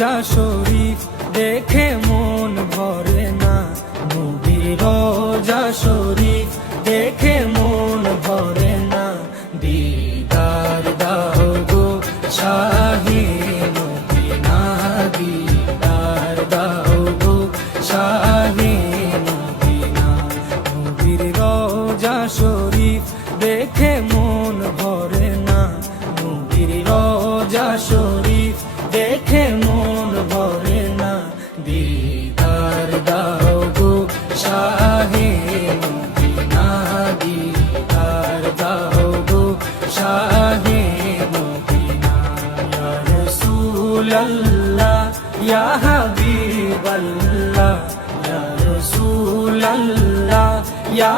রোজা শরীফ দেখে মন ভরে না, নবীর রোজা শরীফ দেখে মন ভরে না। দিদার দাও গো শাহে মদিনা, দিদার দাও গো শাহে মদিনা। নবীর রোজা শরীফ দেখে মন ভরে না, নবীর রোজা শরীফ দেখে মন ভরে না। দিদার দাও গো শাহে মদিনা, দিদার দাও গো শাহে মদিনা। ইয়া রাসূলাল্লাহ ইয়া হাবিবাল্লাহ, ইয়া রাসূলাল্লাহ ইয়া